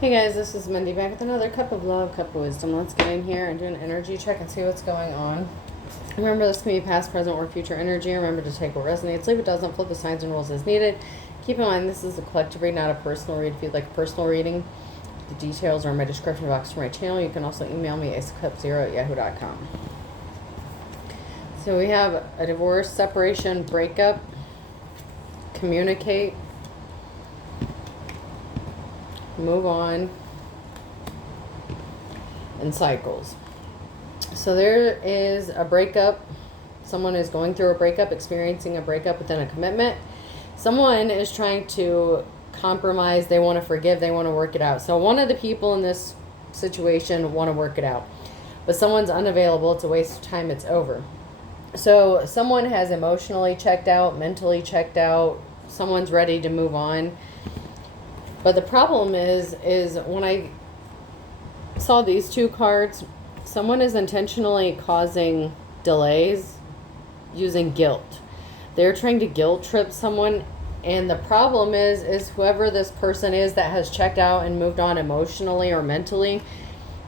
Hey guys, this is Mindy back with another cup of love, cup of wisdom. Let's get in here and do an energy check and see what's going on. Remember, this can be past, present, or future energy. Remember to take what resonates, leave it doesn't, flip the signs and rules as needed. Keep in mind, this is a collective read, not a personal read. If you'd like a personal reading, the details are in my description box for my channel. You can also email me acecup0@yahoo.com. So we have a divorce, separation, breakup, communicate, move on, and cycles. So there is a breakup. Someone is going through a breakup, experiencing a breakup within a commitment. Someone is trying to compromise. They want to forgive. They want to work it out. So one of the people in this situation want to work it out. But someone's unavailable. It's a waste of time. It's over. So someone has emotionally checked out, mentally checked out. Someone's ready to move on. But the problem is when I saw these two cards, someone is intentionally causing delays using guilt. They're trying to guilt trip someone, and the problem is whoever this person is that has checked out and moved on emotionally or mentally,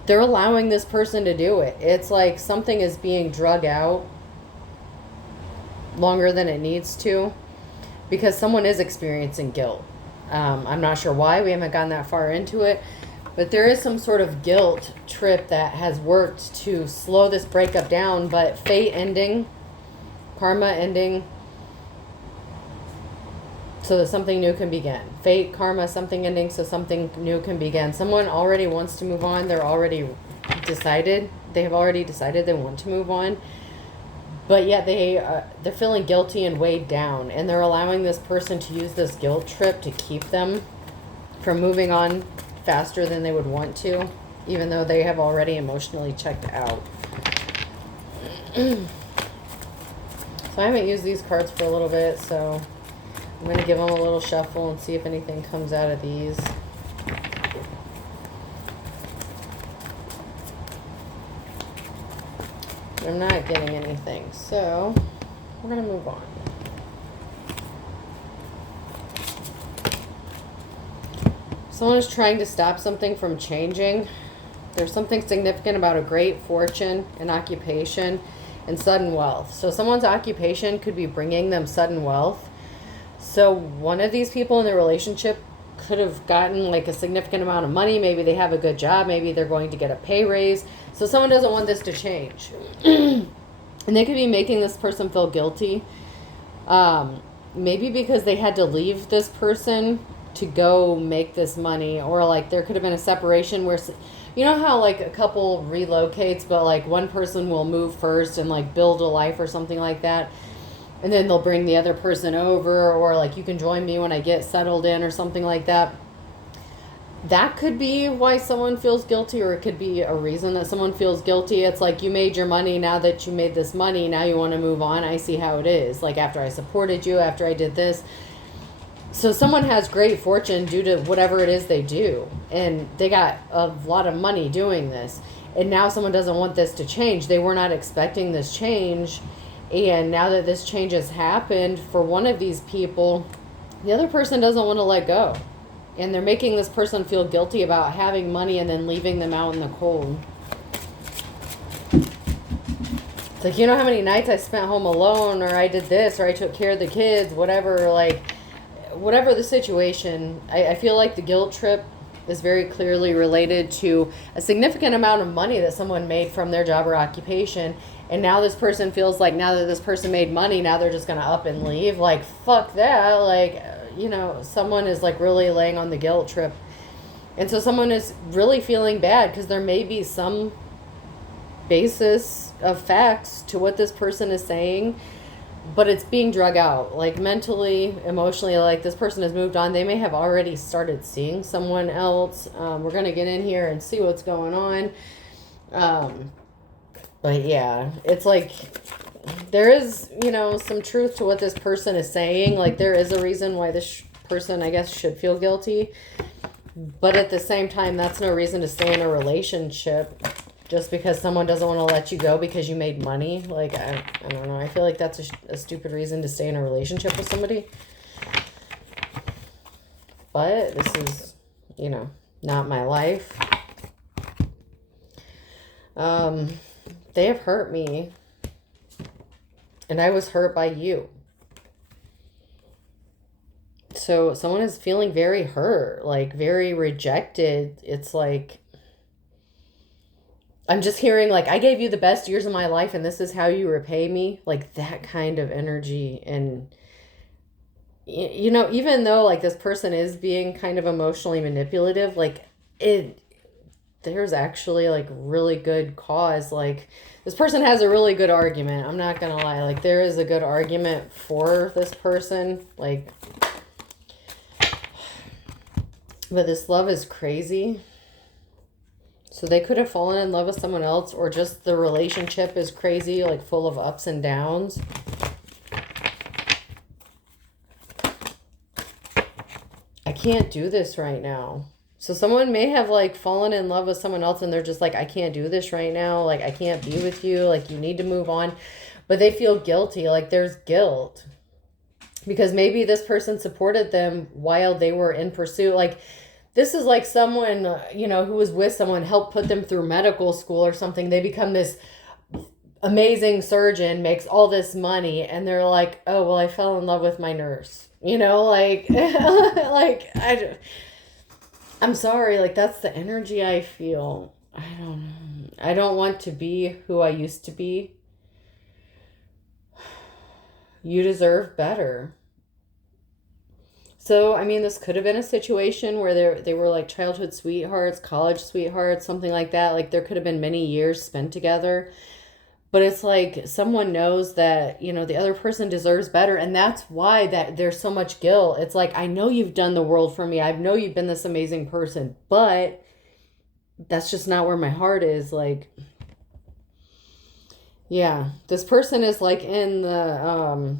they're allowing this person to do it. It's like something is being drug out longer than it needs to because someone is experiencing guilt. I'm not sure why. We haven't gotten that far into it. But there is some sort of guilt trip that has worked to slow this breakup down. But fate ending, karma ending, so that something new can begin. Fate, karma, something ending so something new can begin. Someone already wants to move on. They're already decided. They have already decided they want to move on. But yet they're feeling guilty and weighed down, and they're allowing this person to use this guilt trip to keep them from moving on faster than they would want to, even though they have already emotionally checked out. So I haven't used these cards for a little bit, so I'm going to give them a little shuffle and see if anything comes out of these. I'm not getting anything, so we're going to move on. Someone is trying to stop something from changing. There's something significant about a great fortune, an occupation, and sudden wealth. So someone's occupation could be bringing them sudden wealth. So one of these people in the relationship could have gotten like a significant amount of money. Maybe they have a good job. Maybe they're going to get a pay raise. So someone doesn't want this to change. And they could be making this person feel guilty. Maybe because they had to leave this person to go make this money. Or like there could have been a separation where, you know how like a couple relocates, but like one person will move first and like build a life or something like that. And then they'll bring the other person over, or like you can join me when I get settled in or something like that. That could be why someone feels guilty, or it could be a reason that someone feels guilty. It's like you made your money. Now that you made this money, now you want to move on. I see how it is. Like after I supported you, after I did this. So someone has great fortune due to whatever it is they do. And they got a lot of money doing this. And now someone doesn't want this to change. They were not expecting this change. And now that this change has happened for one of these people, the other person doesn't want to let go. And they're making this person feel guilty about having money and then leaving them out in the cold. It's like, you know how many nights I spent home alone, or I did this, or I took care of the kids, whatever, like, whatever the situation. I feel like the guilt trip is very clearly related to a significant amount of money that someone made from their job or occupation. And now this person feels like now that this person made money, now they're just going to up and leave. Like, fuck that. Like, you know, someone is like really laying on the guilt trip. And so someone is really feeling bad because there may be some basis of facts to what this person is saying, but it's being drug out. Like mentally, emotionally, like this person has moved on. They may have already started seeing someone else. We're going to get in here and see what's going on. But yeah, it's like there is, you know, some truth to what this person is saying. Like there is a reason why this person, I guess, should feel guilty. But at the same time, that's no reason to stay in a relationship just because someone doesn't want to let you go because you made money. Like, I don't know. I feel like that's a stupid reason to stay in a relationship with somebody. But this is, you know, not my life. They have hurt me, and I was hurt by you. So someone is feeling very hurt, like very rejected. It's like, I'm just hearing like, I gave you the best years of my life and this is how you repay me. Like that kind of energy. And, you know, even though like this person is being kind of emotionally manipulative, like there's actually like really good cause. Like this person has a really good argument. I'm not going to lie. Like there is a good argument for this person. Like, but this love is crazy. So they could have fallen in love with someone else, or just the relationship is crazy, like full of ups and downs. I can't do this right now. So someone may have like fallen in love with someone else and they're just like, I can't do this right now. Like I can't be with you. Like you need to move on. But they feel guilty. Like there's guilt. Because maybe this person supported them while they were in pursuit. Like this is like someone, you know, who was with someone, helped put them through medical school or something. They become this amazing surgeon, makes all this money, and they're like, oh, well, I fell in love with my nurse. You know, like, I'm sorry, like, that's the energy I feel. I don't know. I don't want to be who I used to be. You deserve better. So, I mean, this could have been a situation where they were like childhood sweethearts, college sweethearts, something like that. Like there could have been many years spent together. But it's like someone knows that, you know, the other person deserves better. And that's why that there's so much guilt. It's like, I know you've done the world for me. I know you've been this amazing person. But that's just not where my heart is. Like, yeah, this person is like in the...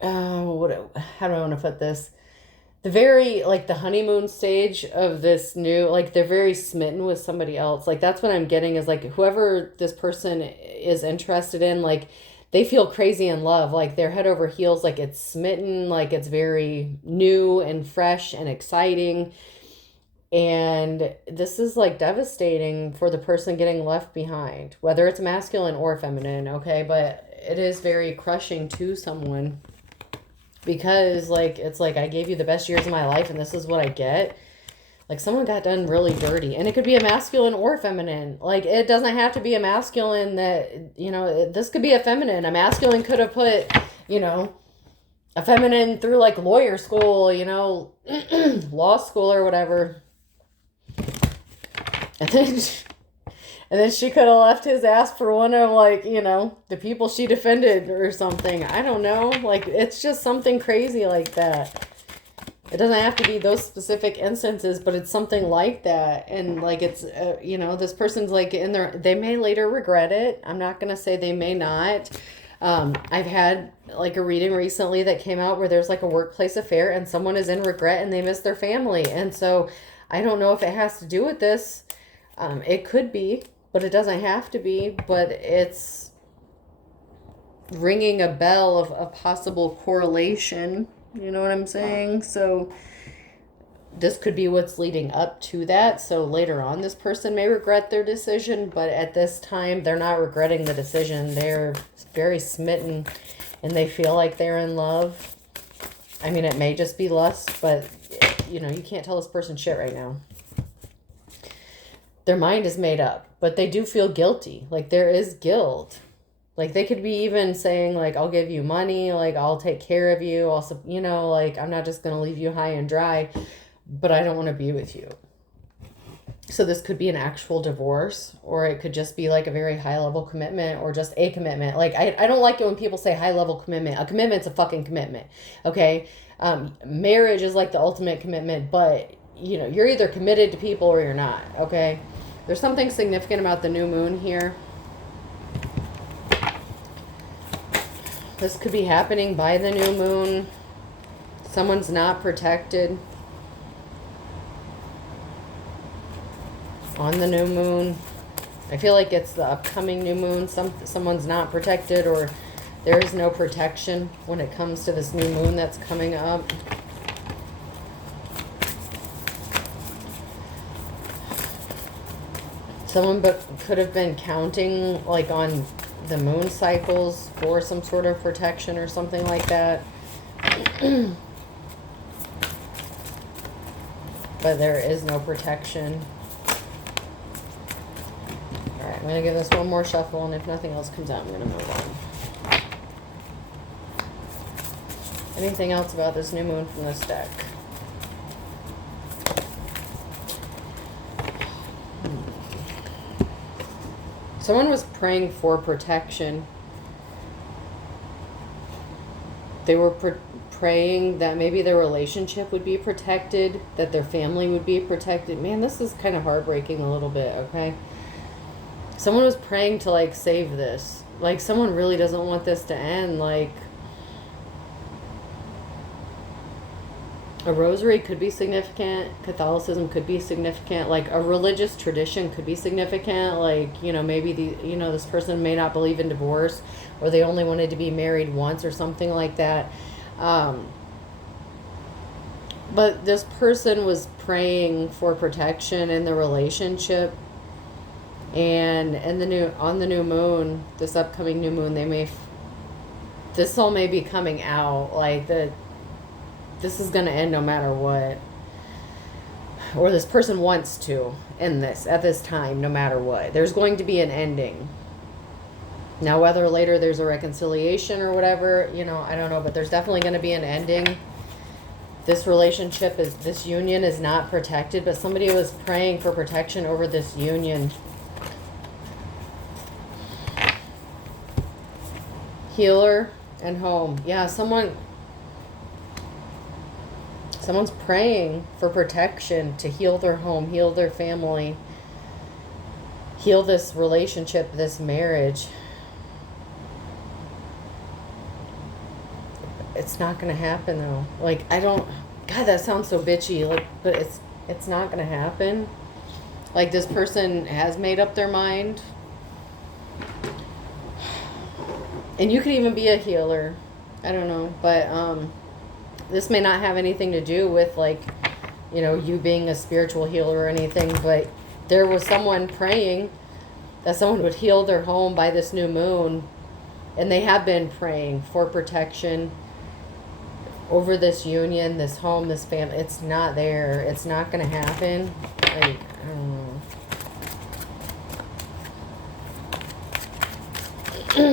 how do I want to put this? The very, like, the honeymoon stage of this new, like, they're very smitten with somebody else. Like, that's what I'm getting is, like, whoever this person is interested in, like, they feel crazy in love. Like, they're head over heels. Like, it's smitten. Like, it's very new and fresh and exciting. And this is, like, devastating for the person getting left behind, whether it's masculine or feminine, okay? But it is very crushing to someone. Because, like, it's like, I gave you the best years of my life and this is what I get. Like, someone got done really dirty. And it could be a masculine or feminine. Like, it doesn't have to be a masculine that, you know, this could be a feminine. A masculine could have put, you know, a feminine through, like, lawyer school, you know, law school or whatever. And then she could have left his ass for one of, like, you know, the people she defended or something. I don't know. Like, it's just something crazy like that. It doesn't have to be those specific instances, but it's something like that. And, like, it's, you know, this person's, like, in their... They may later regret it. I'm not going to say they may not. I've had, like, a reading recently that came out where there's, like, a workplace affair and someone is in regret and they miss their family. And so I don't know if it has to do with this. It could be. But it doesn't have to be, but it's ringing a bell of a possible correlation. You know what I'm saying? So this could be what's leading up to that. So later on, this person may regret their decision, but at this time, they're not regretting the decision. They're very smitten and they feel like they're in love. I mean, it may just be lust, but, you know, you can't tell this person shit right now. Their mind is made up, but they do feel guilty. Like, there is guilt. Like, they could be even saying, like, I'll give you money, like, I'll take care of you, also, you know, like, I'm not just going to leave you high and dry, but I don't want to be with you. So this could be an actual divorce, or it could just be, like, a very high-level commitment, or just a commitment. Like, I don't like it when people say high-level commitment. A commitment's a fucking commitment, okay? Marriage is, like, the ultimate commitment, but, you know, you're either committed to people or you're not, okay? There's something significant about the new moon here. This could be happening by the new moon. Someone's not protected on the new moon. I feel like it's the upcoming new moon. Someone's not protected, or there is no protection when it comes to this new moon that's coming up. Someone could have been counting like on the moon cycles for some sort of protection or something like that. But there is no protection. Alright, I'm going to give this one more shuffle, and if nothing else comes out, I'm going to move on. Anything else about this new moon from this deck? Someone was praying for protection. They were praying that maybe their relationship would be protected, that their family would be protected. Man, this is kind of heartbreaking a little bit, okay? Someone was praying to, like, save this. Like, someone really doesn't want this to end. Like, a rosary could be significant. Catholicism could be significant. Like, a religious tradition could be significant. Like, you know, maybe this person may not believe in divorce, or they only wanted to be married once or something like that. But this person was praying for protection in the relationship, and on the new moon, this upcoming new moon, this soul may be coming out. Like, this is going to end no matter what. Or this person wants to end this at this time, no matter what. There's going to be an ending. Now, whether later there's a reconciliation or whatever, you know, I don't know. But there's definitely going to be an ending. This union is not protected. But somebody was praying for protection over this union. Healer and home. Yeah, someone's praying for protection to heal their home, heal their family, heal this relationship, this marriage. It's not going to happen, though. Like, God, that sounds so bitchy. Like, but it's not going to happen. Like, this person has made up their mind. And you could even be a healer. I don't know. But, this may not have anything to do with, like, you know, you being a spiritual healer or anything, but there was someone praying that someone would heal their home by this new moon, and they have been praying for protection over this union, this home, this family. It's not there. It's not going to happen. Like, I don't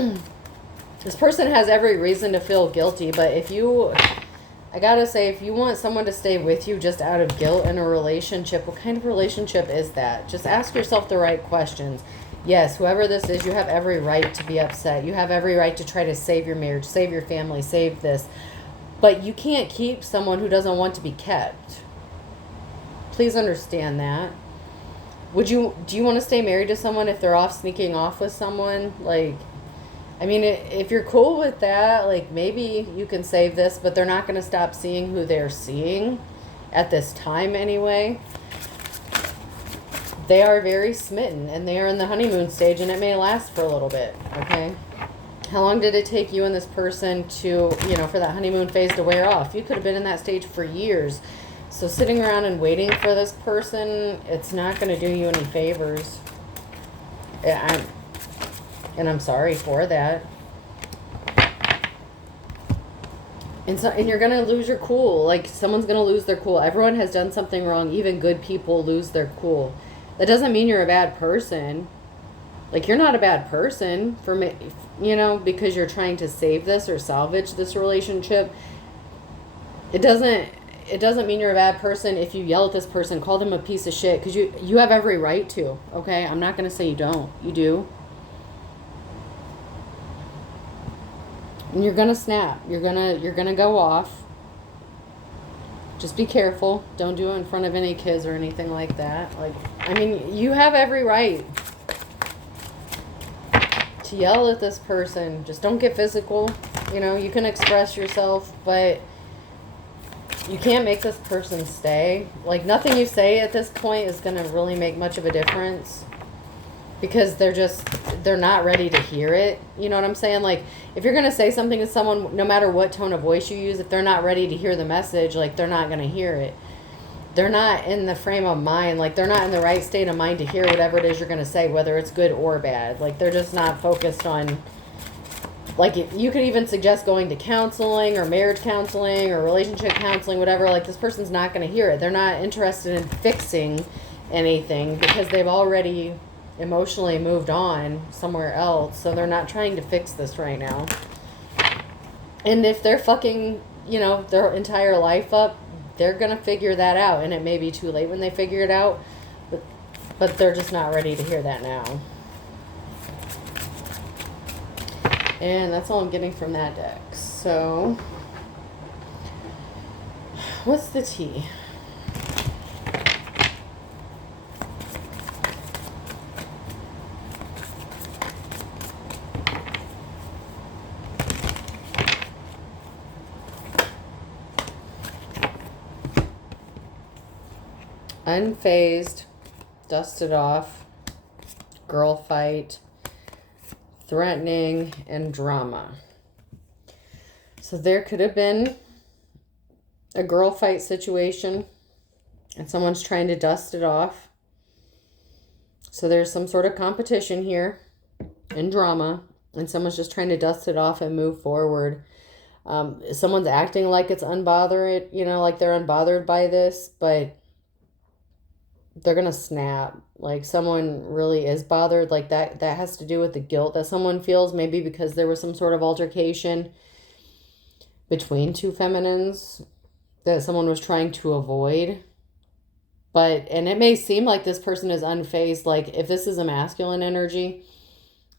know. This person has every reason to feel guilty, but I gotta say, if you want someone to stay with you just out of guilt in a relationship, what kind of relationship is that? Just ask yourself the right questions. Yes, whoever this is, you have every right to be upset. You have every right to try to save your marriage, save your family, save this. But you can't keep someone who doesn't want to be kept. Please understand that. Do you want to stay married to someone if they're off sneaking off with someone? Like, I mean, if you're cool with that, like, maybe you can save this, but they're not going to stop seeing who they're seeing at this time anyway. They are very smitten, and they are in the honeymoon stage, and it may last for a little bit, okay? How long did it take you and this person to, you know, for that honeymoon phase to wear off? You could have been in that stage for years. So sitting around and waiting for this person, it's not going to do you any favors. And I'm sorry for that. And you're going to lose your cool. Like, someone's going to lose their cool. Everyone has done something wrong. Even good people lose their cool. That doesn't mean you're a bad person. Like, you're not a bad person for me, you know, because you're trying to save this or salvage this relationship. It doesn't mean you're a bad person if you yell at this person, call them a piece of shit, because you have every right to, okay? I'm not going to say you don't. You do. And you're going to snap. You're going to go off. Just be careful. Don't do it in front of any kids or anything like that. Like, I mean, you have every right to yell at this person. Just don't get physical. You know, you can express yourself, but you can't make this person stay. Like, nothing you say at this point is going to really make much of a difference, because they're not ready to hear it. You know what I'm saying? Like, if you're going to say something to someone, no matter what tone of voice you use, if they're not ready to hear the message, like, they're not going to hear it. they're not in the frame of mind, like they're not in the right state of mind to hear whatever it is you're going to say, whether it's good or bad. Like they're just not focused on, like you could even suggest going to counseling or marriage counseling or relationship counseling, whatever. Like this person's not going to hear it. They're not interested in fixing anything because they've already emotionally moved on somewhere else. So they're not trying to fix this right now. And if they're fucking, their entire life up, they're going to figure that out. And it may be too late when they figure it out, but they're just not ready to hear that now. And that's all I'm getting from that deck. So, what's the tea? Unfazed, dusted off, girl fight, threatening, and drama. So there could have been a girl fight situation and someone's trying to dust it off. So there's some sort of competition here and drama, and someone's just trying to dust it off and move forward. Someone's acting like it's unbothered, like they're unbothered by this, but they're going to snap. Like someone really is bothered. Like that has to do with the guilt that someone feels, maybe because there was some sort of altercation between two feminines that someone was trying to avoid. And it may seem like this person is unfazed. Like if this is a masculine energy,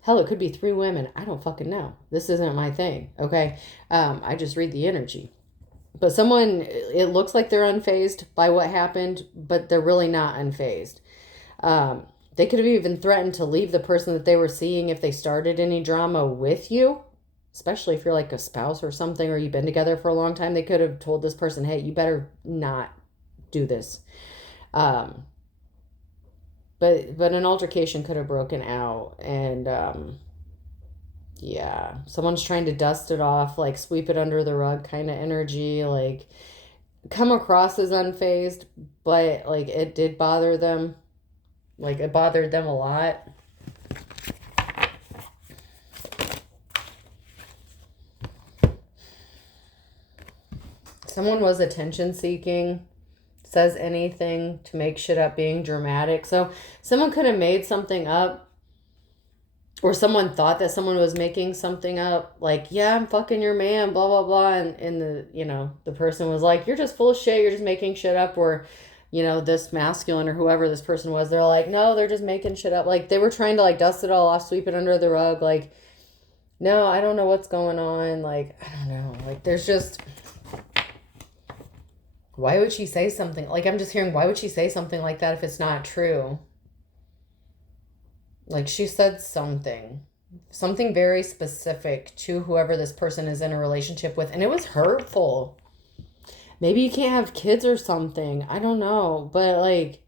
hell, it could be 3 women. I don't fucking know. This isn't my thing. Okay. I just read the energy. But someone, it looks like they're unfazed by what happened, but they're really not unfazed. They could have even threatened to leave the person that they were seeing if they started any drama with you, especially if you're like a spouse or something, or you've been together for a long time. They could have told this person, hey, you better not do this. But an altercation could have broken out, and yeah, someone's trying to dust it off, like sweep it under the rug kind of energy, like come across as unfazed, but like it did bother them. Like it bothered them a lot. Someone was attention seeking, says anything to make shit up, being dramatic. So someone could have made something up, or someone thought that someone was making something up, like, yeah, I'm fucking your man, blah, blah, blah. And the person was like, you're just full of shit. You're just making shit up. Or, this masculine or whoever this person was, they're like, no, they're just making shit up. Like they were trying to like dust it all off, sweep it under the rug. Like, no, I don't know what's going on. Like, I don't know. Like there's just, why would she say something? Like, I'm just hearing, why would she say something like that if it's not true? Like she said something very specific to whoever this person is in a relationship with, and it was hurtful. Maybe you can't have kids or something. I don't know. But like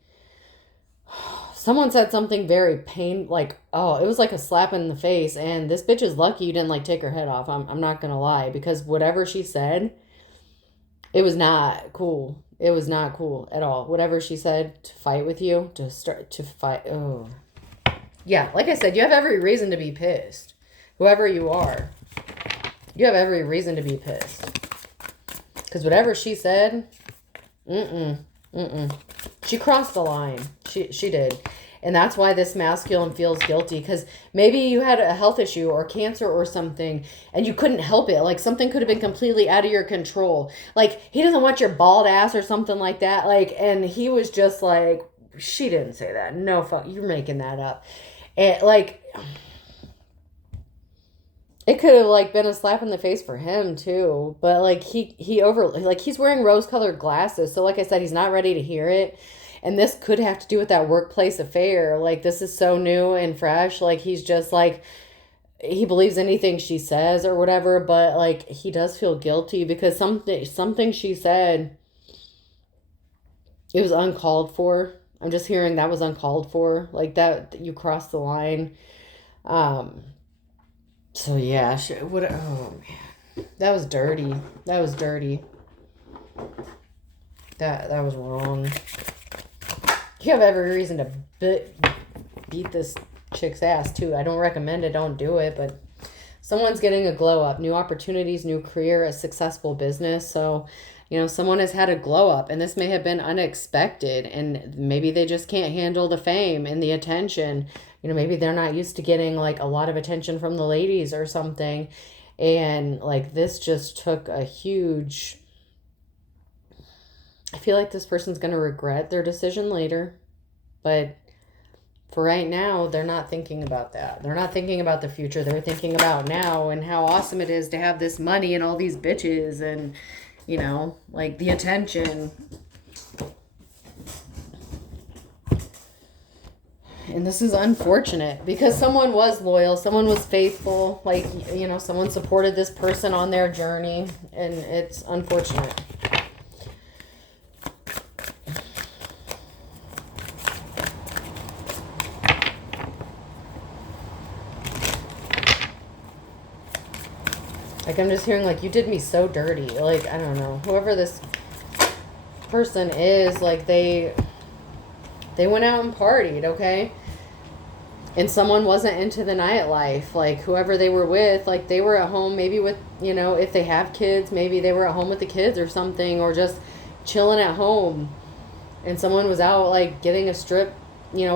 someone said something very it was like a slap in the face, and this bitch is lucky you didn't like take her head off. I'm not going to lie, because whatever she said, it was not cool. It was not cool at all. Whatever she said to fight with you, to start to fight. Oh. Yeah, like I said, you have every reason to be pissed. Whoever you are, you have every reason to be pissed. Because whatever she said, she crossed the line. She did. And that's why this masculine feels guilty. Because maybe you had a health issue or cancer or something, and you couldn't help it. Like something could have been completely out of your control. Like he doesn't want your bald ass or something like that. Like, and he was just like, she didn't say that. No, fuck, you're making that up. And like, it could have like been a slap in the face for him too. But like he's wearing rose-colored glasses. So like I said, he's not ready to hear it. And this could have to do with that workplace affair. Like this is so new and fresh. Like he's just like, he believes anything she says or whatever. But like he does feel guilty because something she said, it was uncalled for. I'm just hearing that was uncalled for. Like that you crossed the line. So yeah, oh man. That was dirty. That was wrong. You have every reason to beat this chick's ass too. I don't recommend it. Don't do it. But someone's getting a glow up, new opportunities, new career, a successful business. So, someone has had a glow up, and this may have been unexpected, and maybe they just can't handle the fame and the attention. Maybe they're not used to getting like a lot of attention from the ladies or something. And like this just took a huge... I feel like this person's going to regret their decision later, but for right now, they're not thinking about that. They're not thinking about the future. They're thinking about now and how awesome it is to have this money and all these bitches and, like the attention. And this is unfortunate because someone was loyal, someone was faithful, like, someone supported this person on their journey, and it's unfortunate. Like, I'm just hearing, like, you did me so dirty. Like, I don't know. Whoever this person is, like, they went out and partied, okay? And someone wasn't into the nightlife. Like, whoever they were with, like, they were at home maybe with, if they have kids, maybe they were at home with the kids or something, or just chilling at home. And someone was out, like, getting a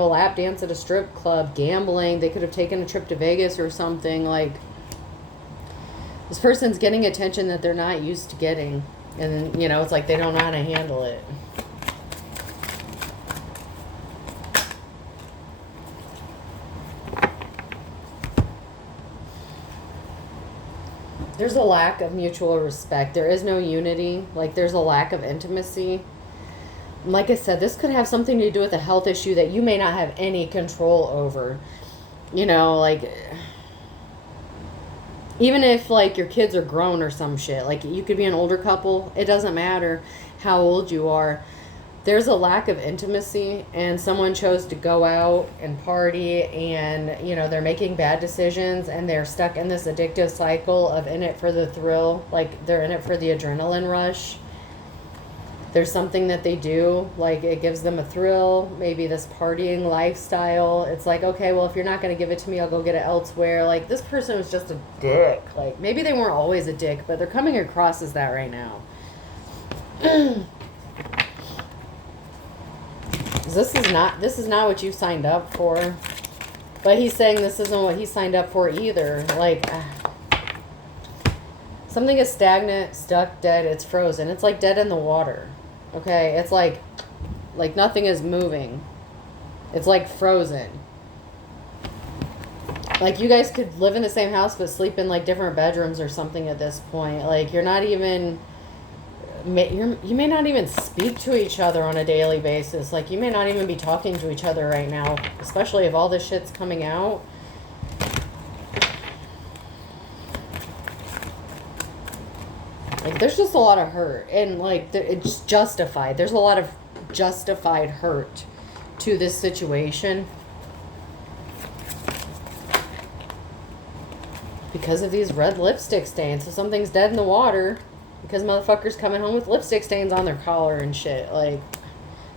lap dance at a strip club, gambling. They could have taken a trip to Vegas or something, like... This person's getting attention that they're not used to getting. And, it's like they don't know how to handle it. There's a lack of mutual respect. There is no unity. Like, there's a lack of intimacy. Like I said, this could have something to do with a health issue that you may not have any control over. Like... Even if, like, your kids are grown or some shit. Like, you could be an older couple. It doesn't matter how old you are. There's a lack of intimacy, and someone chose to go out and party, and, they're making bad decisions, and they're stuck in this addictive cycle of in it for the thrill. Like, they're in it for the adrenaline rush. There's something that they do, like, it gives them a thrill, maybe this partying lifestyle. It's like, okay, well, if you're not going to give it to me, I'll go get it elsewhere. Like, this person was just a dick. Like, maybe they weren't always a dick, but they're coming across as that right now. This is not what you signed up for. But he's saying this isn't what he signed up for either. Like... Something is stagnant, stuck, dead, it's frozen. It's like dead in the water. Okay? It's like nothing is moving. It's like frozen. Like, you guys could live in the same house but sleep in, like, different bedrooms or something at this point. Like, you're not even... You may not even speak to each other on a daily basis. Like, you may not even be talking to each other right now. Especially if all this shit's coming out. Like, there's just a lot of hurt. And, like, it's justified. There's a lot of justified hurt to this situation. Because of these red lipstick stains. So something's dead in the water. Because motherfuckers coming home with lipstick stains on their collar and shit. Like,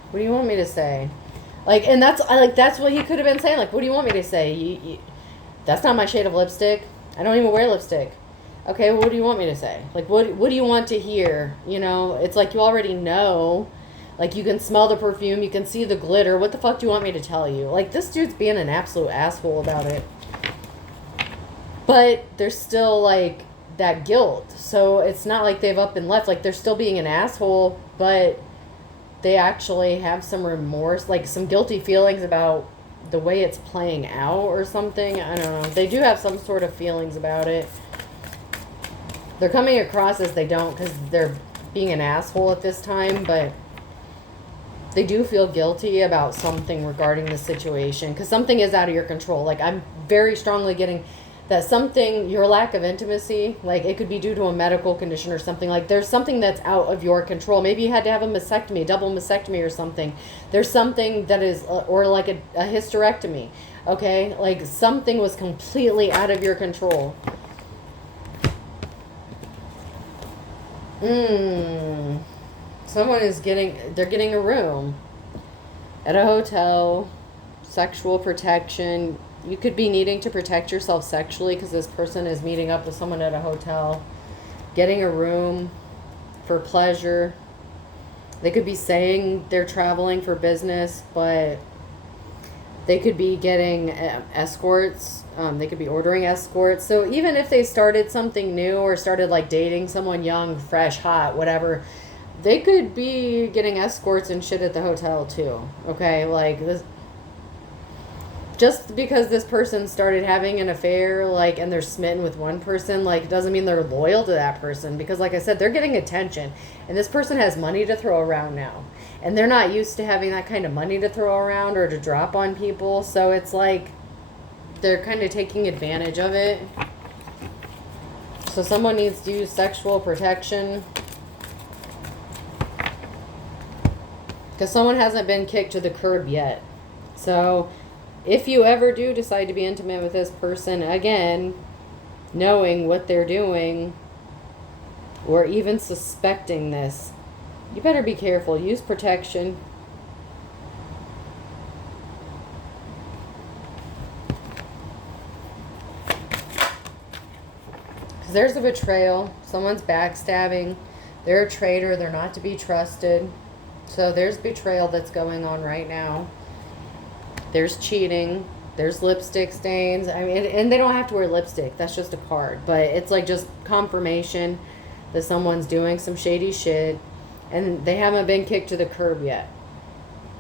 what do you want me to say? Like, and that's what he could have been saying. Like, what do you want me to say? That's not my shade of lipstick. I don't even wear lipstick. Okay, well, what do you want me to say? Like, what do you want to hear? It's like you already know. Like, you can smell the perfume. You can see the glitter. What the fuck do you want me to tell you? Like, this dude's being an absolute asshole about it. But there's still, like, that guilt. So it's not like they've up and left. Like, they're still being an asshole, but they actually have some remorse, like, some guilty feelings about the way it's playing out or something. I don't know. They do have some sort of feelings about it. They're coming across as they don't because they're being an asshole at this time, but they do feel guilty about something regarding the situation because something is out of your control. Like, I'm very strongly getting that something, your lack of intimacy, like, it could be due to a medical condition or something. Like, there's something that's out of your control. Maybe you had to have a mastectomy, a double mastectomy or something. There's something that is, or like a hysterectomy, okay? Like, something was completely out of your control. Someone is they're getting a room at a hotel, sexual protection. You could be needing to protect yourself sexually because this person is meeting up with someone at a hotel, getting a room for pleasure. They could be saying they're traveling for business, but they could be getting escorts. They could be ordering escorts. So even if they started something new or started like dating someone young, fresh, hot, whatever, they could be getting escorts and shit at the hotel too. Okay, like this. Just because this person started having an affair, like, and they're smitten with one person, like, doesn't mean they're loyal to that person. Because, like I said, they're getting attention, and this person has money to throw around now, and they're not used to having that kind of money to throw around or to drop on people. So it's like they're kind of taking advantage of it. So someone needs to use sexual protection because someone hasn't been kicked to the curb yet. So if you ever do decide to be intimate with this person, again, knowing what they're doing or even suspecting this, you better be careful. Use protection. Because there's a betrayal. Someone's backstabbing. They're a traitor. They're not to be trusted. So there's betrayal that's going on right now. There's cheating. There's lipstick stains. I mean, and they don't have to wear lipstick. That's just a card. But it's like just confirmation that someone's doing some shady shit. And they haven't been kicked to the curb yet.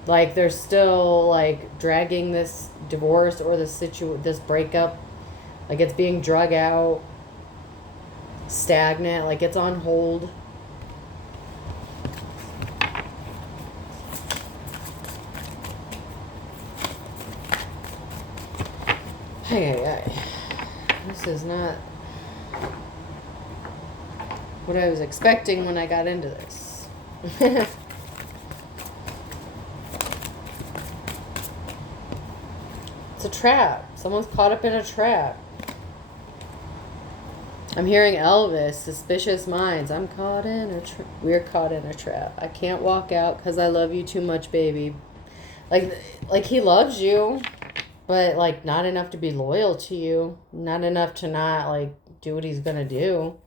Like, they're still, like, dragging this divorce or this breakup. Like, it's being drug out. Stagnant. Like, it's on hold. Hey, this is not what I was expecting when I got into this. It's a trap. Someone's caught up in a trap. I'm hearing Elvis, Suspicious Minds. I'm caught in a trap. We're caught in a trap. I can't walk out because I love you too much, baby. Like he loves you. But, like, not enough to be loyal to you. Not enough to not, like, do what he's going to do.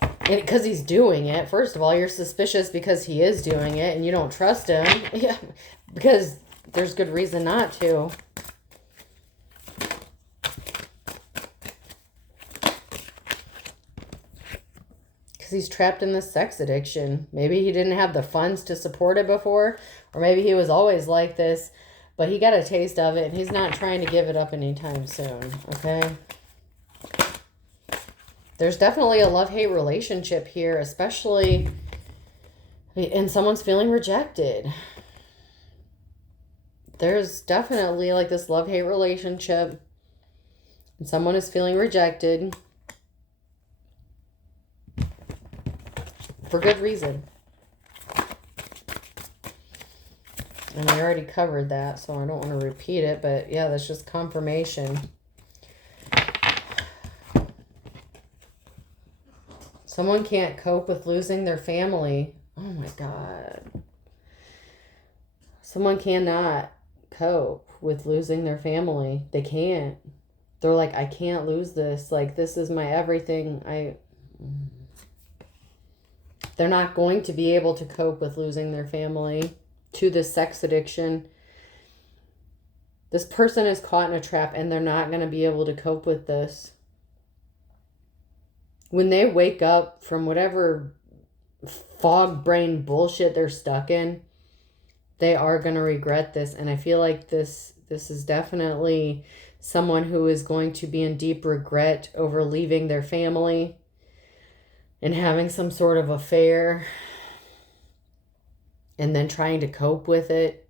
And because he's doing it. First of all, you're suspicious because he is doing it. And you don't trust him. Yeah, because there's good reason not to. Because he's trapped in this sex addiction. Maybe he didn't have the funds to support it before. Or maybe he was always like this, but he got a taste of it, and he's not trying to give it up anytime soon, okay? There's definitely a love-hate relationship here, especially, and someone's feeling rejected. There's definitely, like, this love-hate relationship, and someone is feeling rejected for good reason. And I already covered that, so I don't want to repeat it. But, yeah, that's just confirmation. Someone can't cope with losing their family. Oh, my God. Someone cannot cope with losing their family. They can't. They're like, I can't lose this. Like, this is my everything. They're not going to be able to cope with losing their family to this sex addiction. This person is caught in a trap and they're not going to be able to cope with this. When they wake up from whatever fog brain bullshit they're stuck in, they are going to regret this. And I feel like this is definitely someone who is going to be in deep regret over leaving their family and having some sort of affair and then trying to cope with it.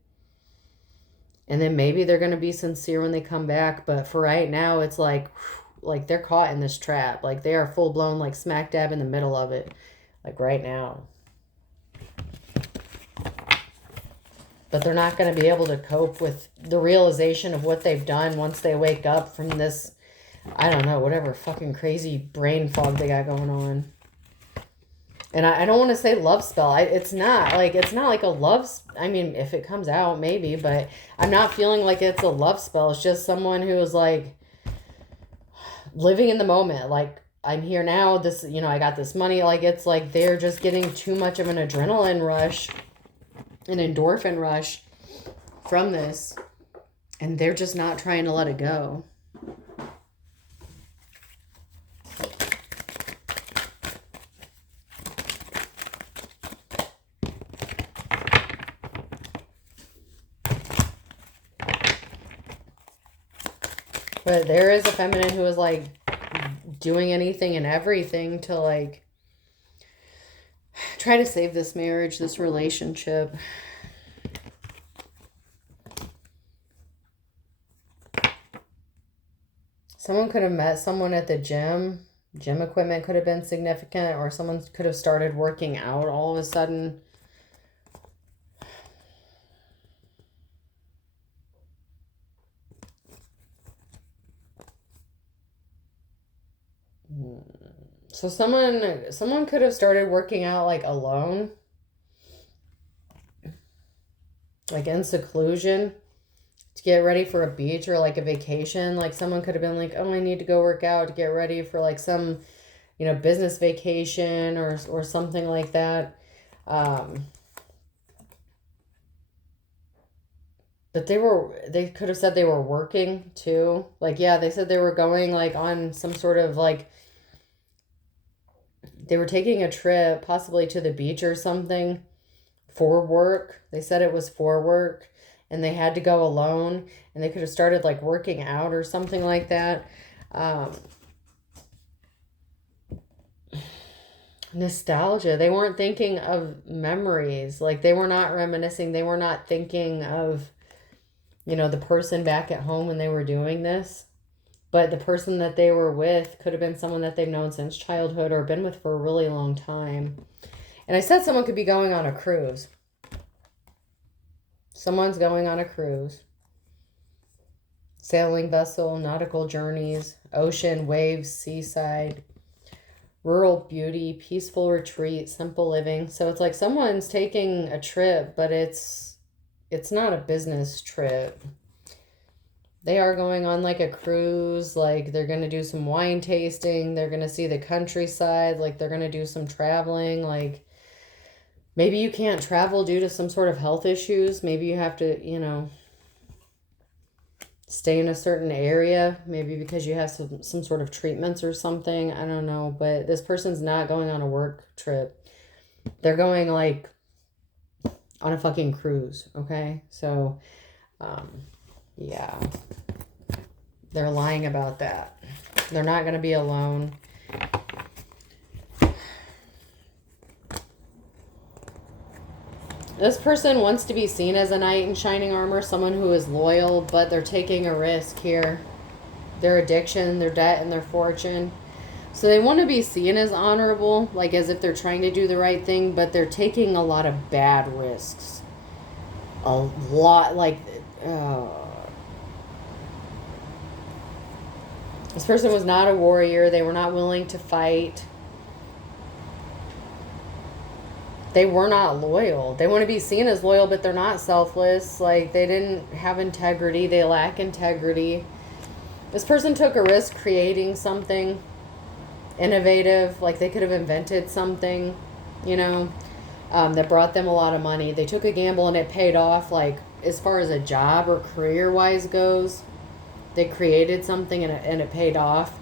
And then maybe they're going to be sincere when they come back. But for right now, it's like they're caught in this trap. Like, they are full blown, like, smack dab in the middle of it. Like, right now. But they're not going to be able to cope with the realization of what they've done once they wake up from this, I don't know, whatever fucking crazy brain fog they got going on. And I don't want to say love spell. It's not like a love. I mean, if it comes out, maybe, but I'm not feeling like it's a love spell. It's just someone who is like living in the moment. Like, I'm here now. This, I got this money. Like, it's like they're just getting too much of an adrenaline rush, an endorphin rush from this, and they're just not trying to let it go. But there is a feminine who is like doing anything and everything to like try to save this marriage, this relationship. Someone could have met someone at the gym. Gym equipment could have been significant, or someone could have started working out all of a sudden. So someone could have started working out like alone, like in seclusion, to get ready for a beach or like a vacation. Like someone could have been like, oh, I need to go work out to get ready for like some, business vacation or something like that. But they could have said they were working too. Like, yeah, they said they were going like on some sort of like, they were taking a trip possibly to the beach or something for work. They said it was for work and they had to go alone, and they could have started like working out or something like that. Nostalgia. They weren't thinking of memories. Like they were not reminiscing. They were not thinking of, the person back at home when they were doing this. But the person that they were with could have been someone that they've known since childhood or been with for a really long time. And I said someone could be going on a cruise. Someone's going on a cruise. Sailing vessel, nautical journeys, ocean, waves, seaside, rural beauty, peaceful retreat, simple living. So it's like someone's taking a trip, but it's not a business trip. They are going on like a cruise, like they're going to do some wine tasting, they're going to see the countryside, like they're going to do some traveling, like maybe you can't travel due to some sort of health issues, maybe you have to, stay in a certain area, maybe because you have some sort of treatments or something, I don't know, but this person's not going on a work trip. They're going like on a fucking cruise, okay? So, yeah. They're lying about that. They're not going to be alone. This person wants to be seen as a knight in shining armor, someone who is loyal, but they're taking a risk here. Their addiction, their debt, and their fortune. So they want to be seen as honorable, like as if they're trying to do the right thing, but they're taking a lot of bad risks. A lot, like... This person was not a warrior. They were not willing to fight. They were not loyal. They want to be seen as loyal, but they're not selfless. Like, they didn't have integrity. They lack integrity. This person took a risk creating something innovative. Like, they could have invented something, that brought them a lot of money. They took a gamble and it paid off, like, as far as a job or career-wise goes. They created something and it paid off.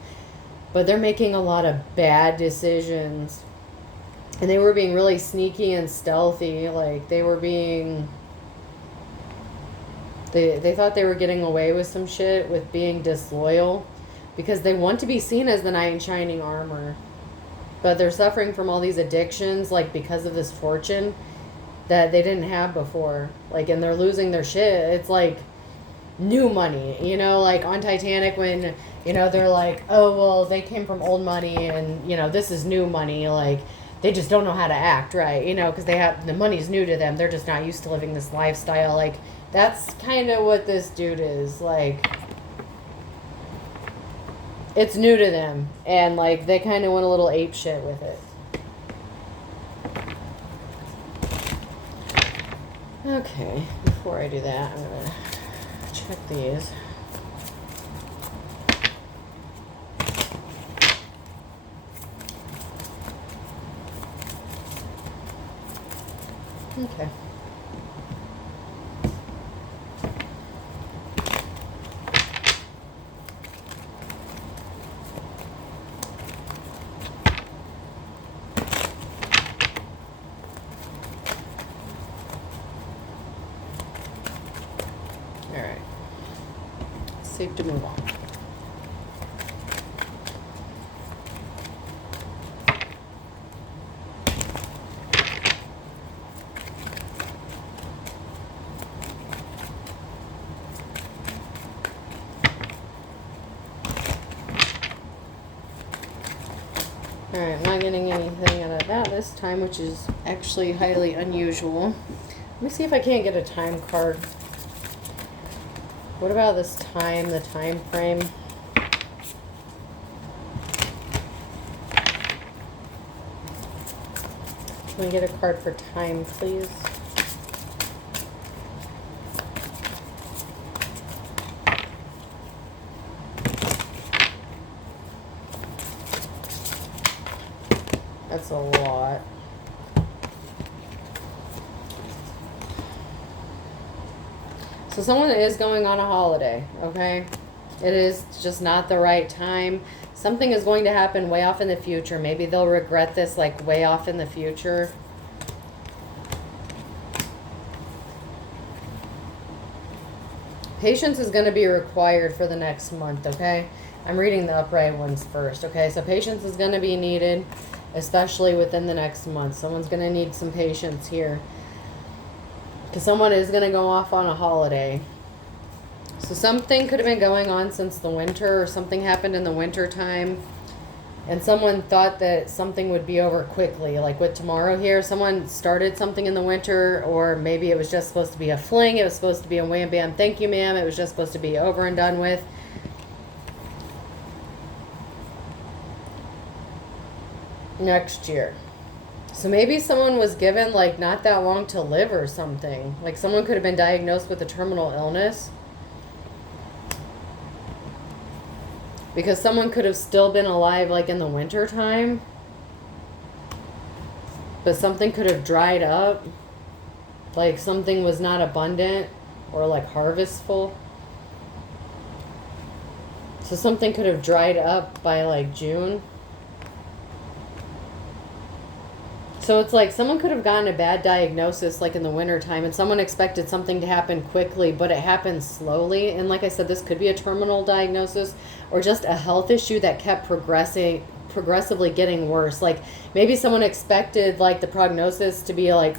But they're making a lot of bad decisions. And they were being really sneaky and stealthy. Like, they were being... They thought they were getting away with some shit with being disloyal. Because they want to be seen as the knight in shining armor. But they're suffering from all these addictions, like, because of this fortune that they didn't have before. Like, and they're losing their shit. It's like... new money, like on Titanic when, they're like, oh, well, they came from old money and, this is new money. Like, they just don't know how to act right, because the money's new to them. They're just not used to living this lifestyle. Like, that's kind of what this dude is. Like, it's new to them. And, like, they kind of went a little ape shit with it. Okay, before I do that, I'm going to check these. Okay. All right. Safe to move on. Alright, I'm not getting anything out of that this time, which is actually highly unusual. Let me see if I can't get a time card. What about this time, the time frame? Can we get a card for time, please? That's a lot. So someone is going on a holiday, okay? It is just not the right time. Something is going to happen way off in the future. Maybe they'll regret this like way off in the future. Patience is going to be required for the next month, okay? I'm reading the upright ones first, okay? So patience is going to be needed, especially within the next month. Someone's going to need some patience here, because someone is going to go off on a holiday. So something could have been going on since the winter, or something happened in the winter time, and someone thought that something would be over quickly. Like with tomorrow here, someone started something in the winter, or maybe it was just supposed to be a fling. It was supposed to be a wham bam, thank you ma'am. It was just supposed to be over and done with. Next year. So maybe someone was given like not that long to live or something. Like someone could have been diagnosed with a terminal illness, because someone could have still been alive like in the winter time, but something could have dried up, like something was not abundant or like harvestful. So something could have dried up by like June. So it's like someone could have gotten a bad diagnosis like in the winter time, and someone expected something to happen quickly, but it happened slowly. And like I said, this could be a terminal diagnosis or just a health issue that kept progressively getting worse. Like maybe someone expected like the prognosis to be like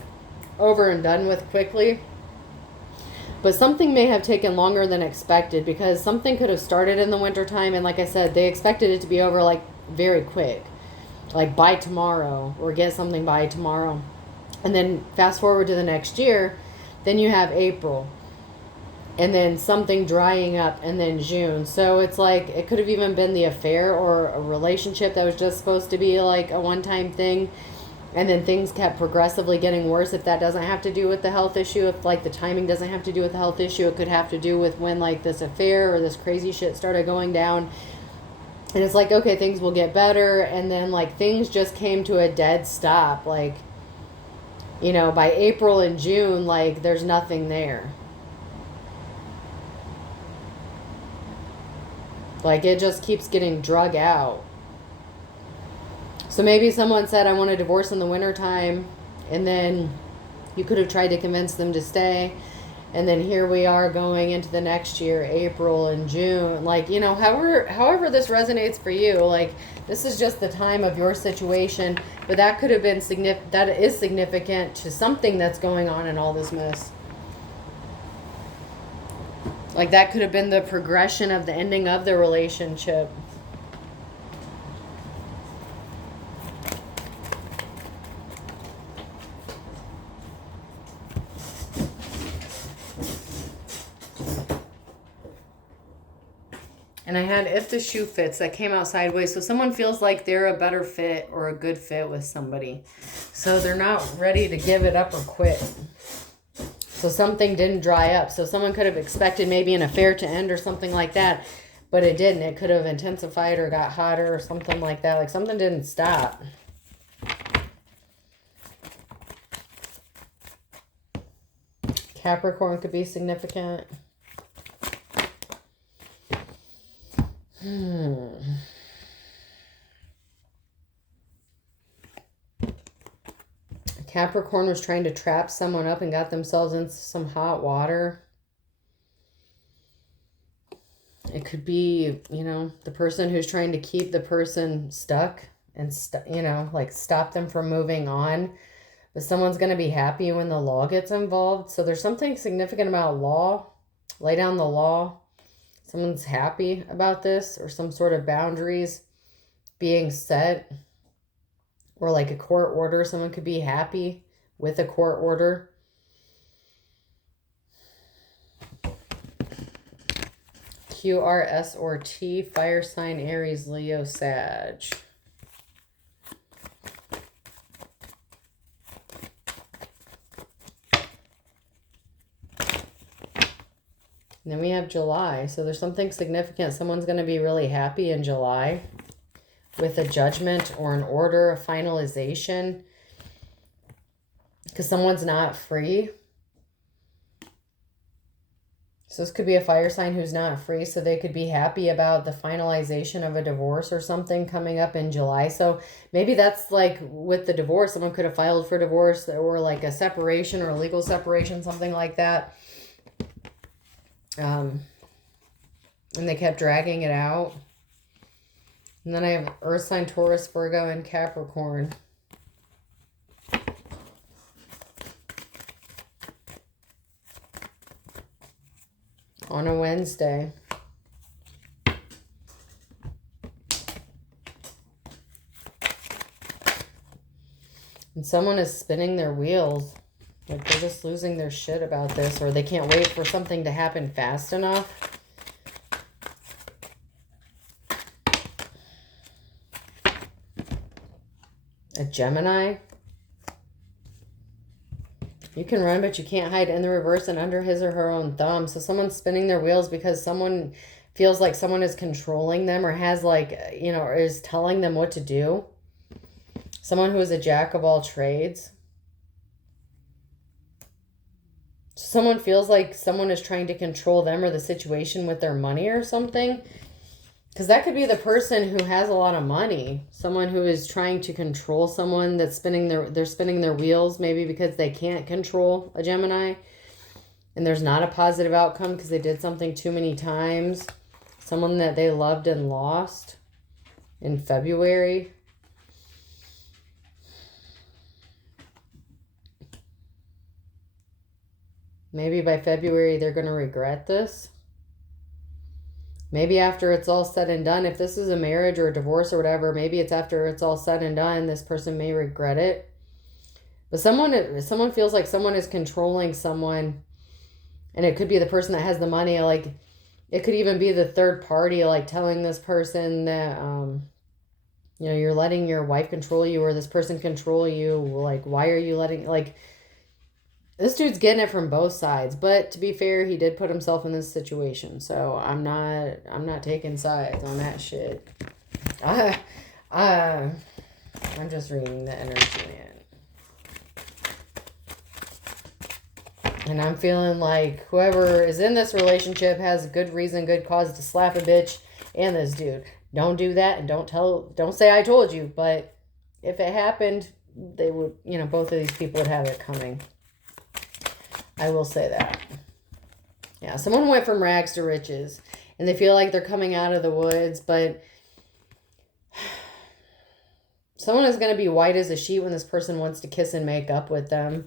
over and done with quickly, but something may have taken longer than expected, because something could have started in the winter time, and like I said, they expected it to be over like very quick, like by tomorrow, or get something by tomorrow. And then fast forward to the next year, then you have April, and then something drying up, and then June. So it's like it could have even been the affair or a relationship that was just supposed to be like a one-time thing, and then things kept progressively getting worse. If that doesn't have to do with the health issue, if like the timing doesn't have to do with the health issue, it could have to do with when like this affair or this crazy shit started going down. And it's like, okay, things will get better. And then, like, things just came to a dead stop. Like, you know, by April and June, like, there's nothing there. Like, it just keeps getting drug out. So maybe someone said, I want a divorce in the wintertime. And then you could have tried to convince them to stay. And then here we are going into the next year, April and June. Like, you know, however this resonates for you, like, this is just the time of your situation. But that could have been that is significant to something that's going on in all this mess. Like, that could have been the progression of the ending of the relationship. And I had if the shoe fits, that came out sideways. So someone feels like they're a better fit or a good fit with somebody. So they're not ready to give it up or quit. So something didn't dry up. So someone could have expected maybe an affair to end or something like that, but it didn't. It could have intensified or got hotter or something like that. Like something didn't stop. Capricorn could be significant. Capricorn was trying to trap someone up and got themselves into some hot water. It could be, you know, the person who's trying to keep the person stuck and, you know, like stop them from moving on. But someone's going to be happy when the law gets involved. So there's something significant about law. Lay down the law. Someone's happy about this, or some sort of boundaries being set. Or like a court order. Someone could be happy with a court order. Q, R, S, or T. Fire sign, Aries, Leo, Sag. And then we have July. So there's something significant. Someone's going to be really happy in July with a judgment or an order, a finalization, because someone's not free. So this could be a fire sign who's not free, so they could be happy about the finalization of a divorce or something coming up in July. So maybe that's like with the divorce, someone could have filed for divorce, or like a separation or a legal separation, something like that. And they kept dragging it out. And then I have Earth sign, Taurus, Virgo, and Capricorn. On a Wednesday. And someone is spinning their wheels. Like they're just losing their shit about this, or they can't wait for something to happen fast enough. A Gemini. You can run, but you can't hide in the reverse and under his or her own thumb. So someone's spinning their wheels because someone feels like someone is controlling them, or has like, you know, or is telling them what to do. Someone who is a jack of all trades. Someone feels like someone is trying to control them or the situation with their money or something. Because that could be the person who has a lot of money. Someone who is trying to control someone that's spinning their wheels, maybe because they can't control a Gemini. And there's not a positive outcome because they did something too many times. Someone that they loved and lost in February. Maybe by February they're going to regret this. Maybe after it's all said and done, if this is a marriage or a divorce or whatever, maybe it's after it's all said and done, this person may regret it. But someone feels like someone is controlling someone, and it could be the person that has the money. Like, it could even be the third party, like telling this person that, you know, you're letting your wife control you, or this person control you. Like, why are you letting, like, this dude's getting it from both sides. But to be fair, he did put himself in this situation. So I'm not taking sides on that shit. I'm just reading the energy, man. And I'm feeling like whoever is in this relationship has a good reason, good cause to slap a bitch and this dude. Don't do that, and don't say I told you. But if it happened, they would, you know, both of these people would have it coming. I will say that. Yeah, someone went from rags to riches, and they feel like they're coming out of the woods, but someone is going to be white as a sheet when this person wants to kiss and make up with them.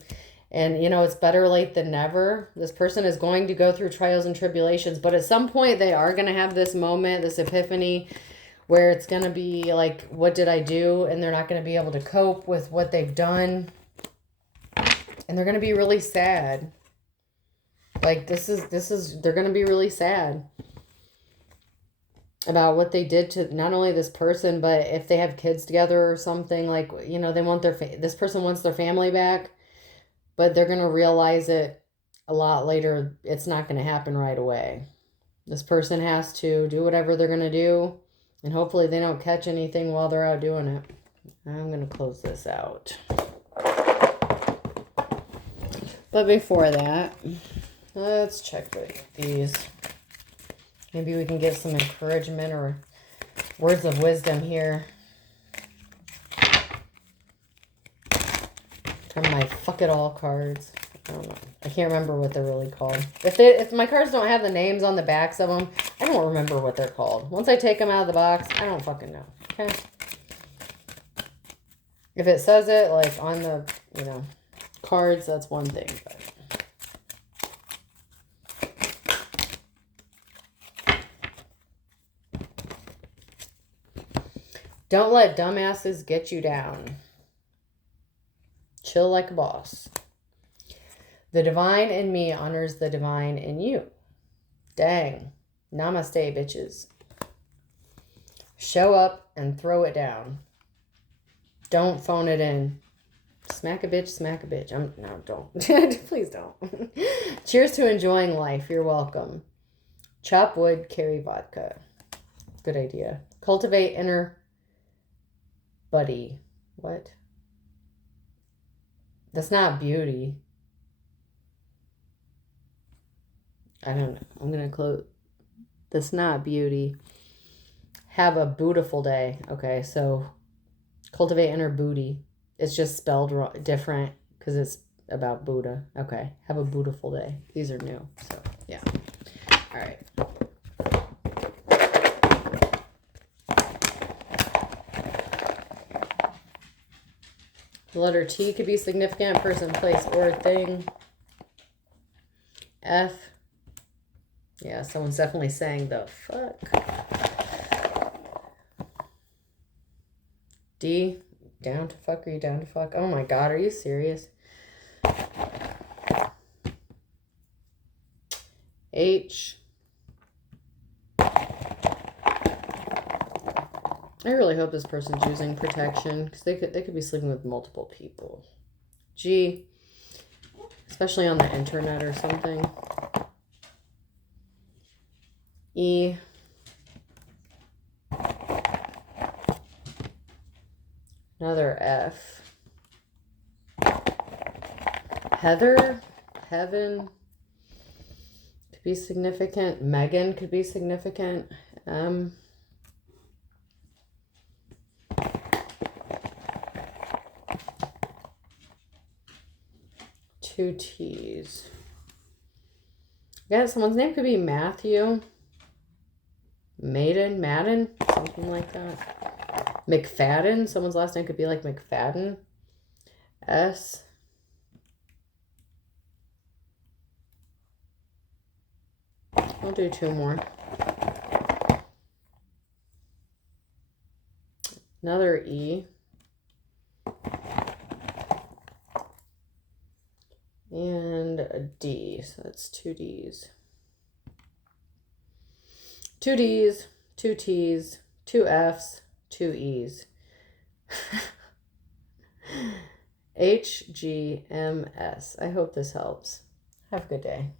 And, you know, it's better late than never. This person is going to go through trials and tribulations, but at some point they are going to have this moment, this epiphany, where it's going to be like, what did I do? And they're not going to be able to cope with what they've done. And they're going to be really sad. Like, they're going to be really sad about what they did to not only this person, but if they have kids together or something, like, you know, they want this person wants their family back, but they're going to realize it a lot later, it's not going to happen right away. This person has to do whatever they're going to do, and hopefully they don't catch anything while they're out doing it. I'm going to close this out. But before that, let's check with these. Maybe we can get some encouragement or words of wisdom here. From my fuck it all cards. I don't know. I can't remember what they're really called. If my cards don't have the names on the backs of them, I don't remember what they're called. Once I take them out of the box, I don't fucking know. Okay. If it says it like on the, cards, that's one thing. But don't let dumbasses get you down. Chill like a boss. The divine in me honors the divine in you. Dang. Namaste, bitches. Show up and throw it down. Don't phone it in. Smack a bitch, smack a bitch. No, don't. Please don't. Cheers to enjoying life. You're welcome. Chop wood, carry vodka. Good idea. Cultivate inner buddy. What? That's not beauty. I don't know. I'm going to close. That's not beauty. Have a beautiful day. Okay, so cultivate inner booty. It's just spelled wrong, different because it's about Buddha. Okay, have a beautiful day. These are new. So, yeah. All right. The letter T could be significant, person, place, or thing. F. Yeah, someone's definitely saying the fuck. D. Down to fuck. Are you down to fuck? Oh my God, are you serious? H. I really hope this person's using protection because they could be sleeping with multiple people. G. Especially on the internet or something. E. Another F. Heather. Heaven. Could be significant. Megan could be significant. Two T's. Yeah, someone's name could be Matthew. Madden, something like that. McFadden, someone's last name could be like McFadden. S. I'll do two more. Another E. And a D, so that's two D's. Two D's, two T's, two F's, two E's. HGMS. I hope this helps. Have a good day.